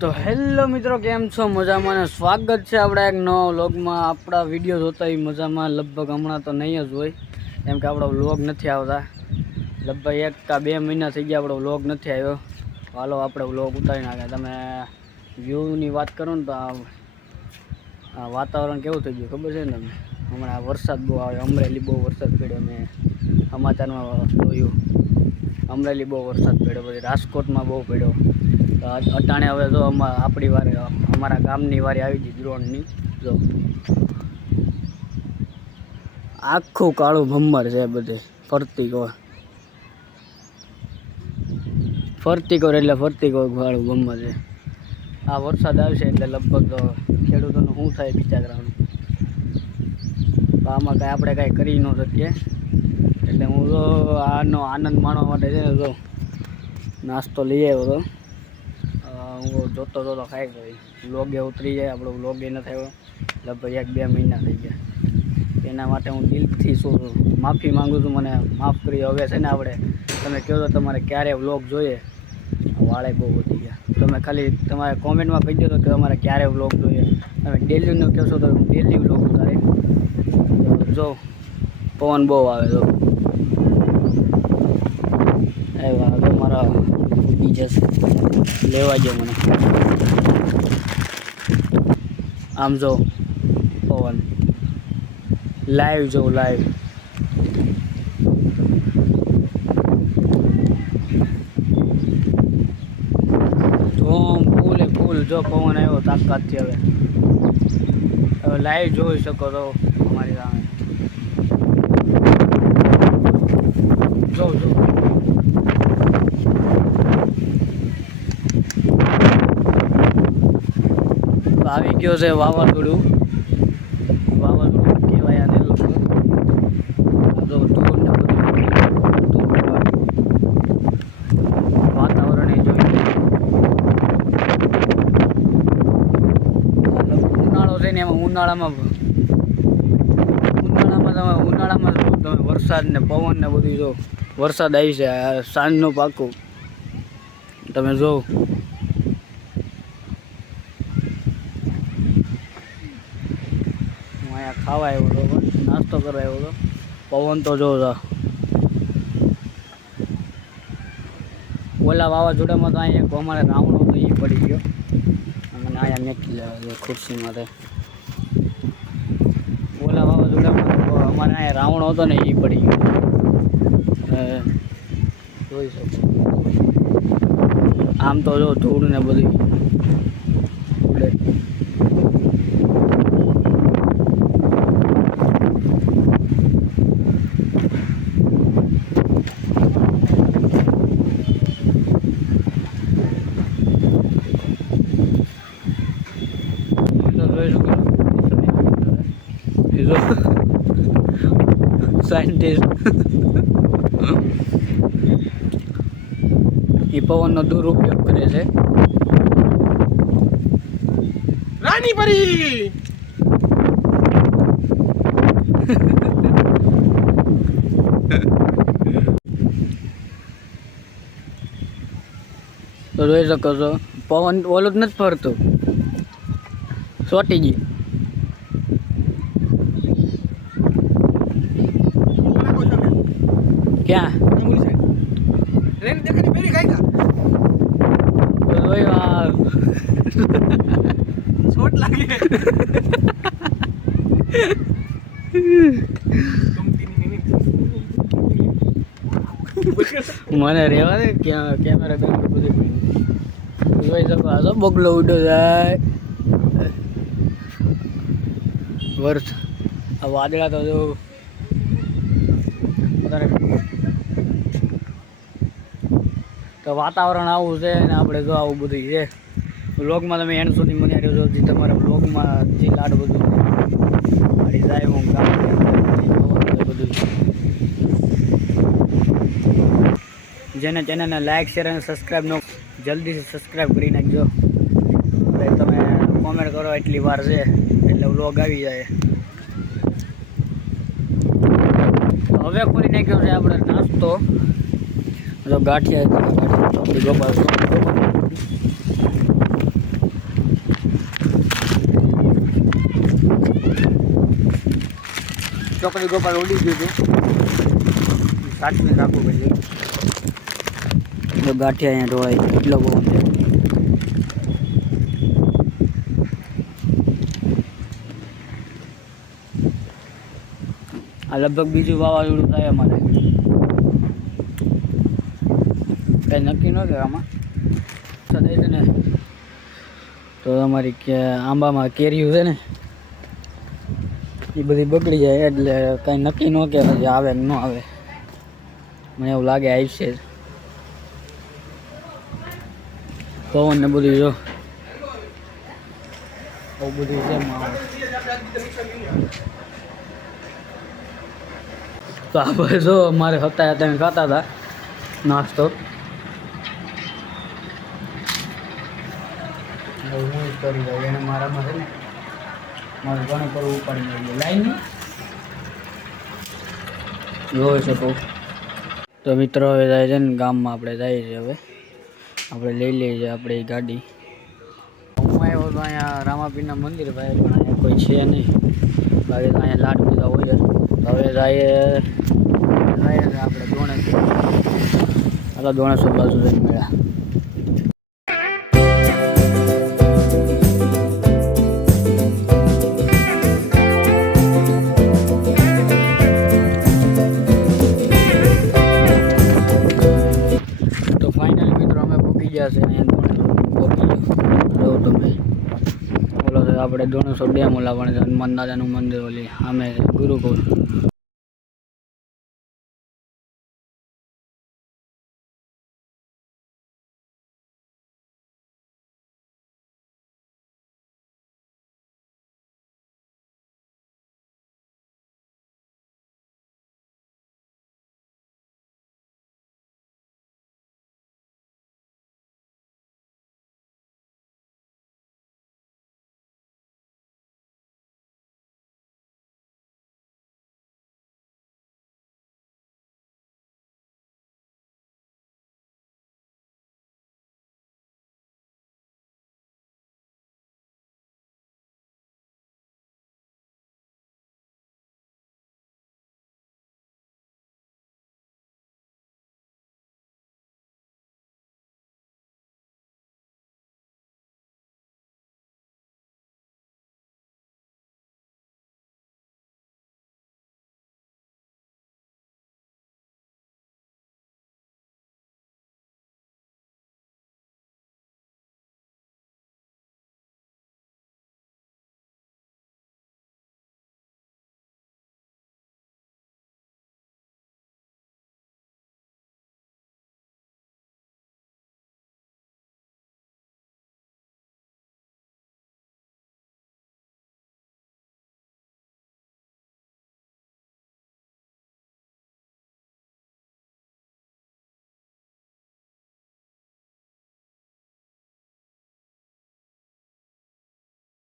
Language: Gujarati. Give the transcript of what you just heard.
તો હેલો મિત્રો, કેમ છો? મજામાં ને સ્વાગત છે આપણા એક નવા વ્લોગમાં। આપણા વિડીયો જોતા એ મજામાં લગભગ હમણાં તો નહીં જ હોય, કેમ કે આપણો વ્લોગ નથી આવતા। લગભગ 1 કે 2 મહિના થઈ ગયા આપણો વ્લોગ નથી આવ્યો। હાલો આપણે વ્લોગ ઉતારી નાખ્યા। તમે વ્યૂની વાત કરો ને તો આ વાતાવરણ કેવું થઈ ગયું ખબર છે ને તમને? હમણાં વરસાદ બહુ આવે, અમરેલી બહુ વરસાદ પડ્યો, મેં સમાચારમાં જોયું। અમરેલી બહુ વરસાદ પડ્યો, પછી રાજકોટમાં બહુ પડ્યો। તો અટાણે હવે જો આપણી વારે અમારા ગામની વારી આવી ગઈ દ્રોણની। જો આખું કાળું ભમ્મર છે બધે, ફરતી કોર એટલે ફરતી કોર કાળું ભમ્મર છે। આ વરસાદ આવશે એટલે લગભગ તો ખેડૂતોનું શું થાય બિચારાનું, તો આમાં કાંઈ આપણે કાંઈ કરી ન શકીએ। એટલે હું તો આનો આનંદ માણવા માટે છે ને જો નાસ્તો લઈ આવ્યો હતો। હું જોતો ખાઈ ગયો। વ્લોગે ઉતરી જાય, આપણો વ્લોગે ન થયો લગભગ 1-2 મહિના થઈ ગયા। એના માટે હું દિલથી માફી માગું છું, મને માફ કરી। હવે છે ને આપણે તમે કહો તો તમારે ક્યારે વ્લોગ જોઈએ, વાળે બહુ વધી ગયા। તમે ખાલી તમારે કોમેન્ટમાં કહી દો કે તમારે ક્યારે વ્લોગ જોઈએ। તમે ડેલીનું કહેશો તો ડેલી વ્લોગ ઉતારે। જો પવન બહુ આવે, જો આવ્યા તો મારા બીજા લેવા જો મને। આમ જો પવન લાઈવ જો લાઈવ ફૂલ જો પવન આવ્યો તાકાતથી। હવે લાઈવ જોઈ શકો તો અમારી સામે જો આવી ગયો છે વાવાઝોડું કહેવાય આને લોકો। જો ધૂળ ને બધું વાતાવરણ એ જોઈ ઉનાળો છે ને, એમાં ઉનાળામાં તમે વરસાદ ને પવન ને બધું જો વરસાદ આવી છે સાંજનું પાકું તમે જો। અહીંયા ખાવા આવ્યો હતો, નાસ્તો કરવા આવ્યો હતો, પવન તો જો ઓલા વાવાઝોડામાં તો અહીંયા અમારે રાવણો તો એ પડી ગયો, અને અહીંયા મેકી લેવા ખુરશીમાં। ઓલા વાવાઝોડામાં અમારે અહીંયા રાવણો હતો ને એ પડી ગયો, જોઈ શકો। આમ તો જો ધૂળ ને બધું ઉડે। સાયન્ટિસ્ટ એ પવનનો દુરુપયોગ કરે છે। રાની પરી તો જોઈ શકો છો પવન ઓલું જ નથી ફરતું, ચોટી ગઈ। ક્યાં છોટ લાગે મને રેવા દે, ક્યાં કેમેરા બેન બધું જોઈ શકો। આ તો બગલો ઉડો જાય વર્ષ, આ વાદળા તો જો તો વાતાવરણ આવું છે ને આપણે જો આવું બધું છે। વ્લોગમાં તમે એન્ડ સુધી મને રહ્યો છો, તમારા વ્લોગમાં જે લાડ બધું મારી જાય હું કામ બધું। જેને ચેનલને લાઈક શેર અને સબસ્ક્રાઈબ ન જલ્દીથી સબસ્ક્રાઈબ કરી નાખજો। એટલે તમે કોમેન્ટ કરો એટલી વાર છે એટલે વ્લોગ આવી જાય। હવે ખોલી નાખ્યો છે આપણે નાસ્તો। ગાંઠિયા ચોપડી ગોપાલ ચોકડી ગોપાલ ઉડી ગયું હતું, સાચવીને રાખવું પડશે. જો ગાંઠિયા અહીંયા ઢોળાય એટલો બહુ છે. આ લગભગ બીજું વાવાઝોડું થાય અમારે, કંઈ નક્કી ન થાય આમાં. થાય છે ને તો અમારી આંબામાં કેરીઓ છે ને એ બધી બગડી જાય, એટલે કાંઈ નક્કી ન કે હજી આવે કે ન આવે. મને એવું લાગે આવશે જ. પવન ને બધું જો બહુ બધું છે. તો આપણે જો અમારે હતા હતા ખાતા હતા નાસ્તો. હું જ કરી જાય એને મારામાં છે ને મારે ઘણું કરવું ઉપાડી જાય લાઈન જોઈ શકો. તો મિત્રો હવે જાય છે ને ગામમાં આપણે જઈએ છીએ. હવે આપણે લઈ લઈએ છીએ આપણે એ ગાડી. હું આવ્યો તો અહીંયા રામાપીરના મંદિર ભાઈ, પણ અહીંયા કોઈ છે નહીં. બાકી તો અહીંયા લાટ બધા હોય. તો હવે જઈએ આપણે દોણેશ્વર. હાલો દોણેશ્વર બાજુ જઈને મળ્યા. તો ફાઇનલ મિત્રો અમે પૂકી ગયા છે અહીંયા તમે બોલો આપણે દોણેશ્વર ડેમ ઓલા પણ હનુમાન દાદાનું મંદિર ઓલી સામે ગુરુકુળ.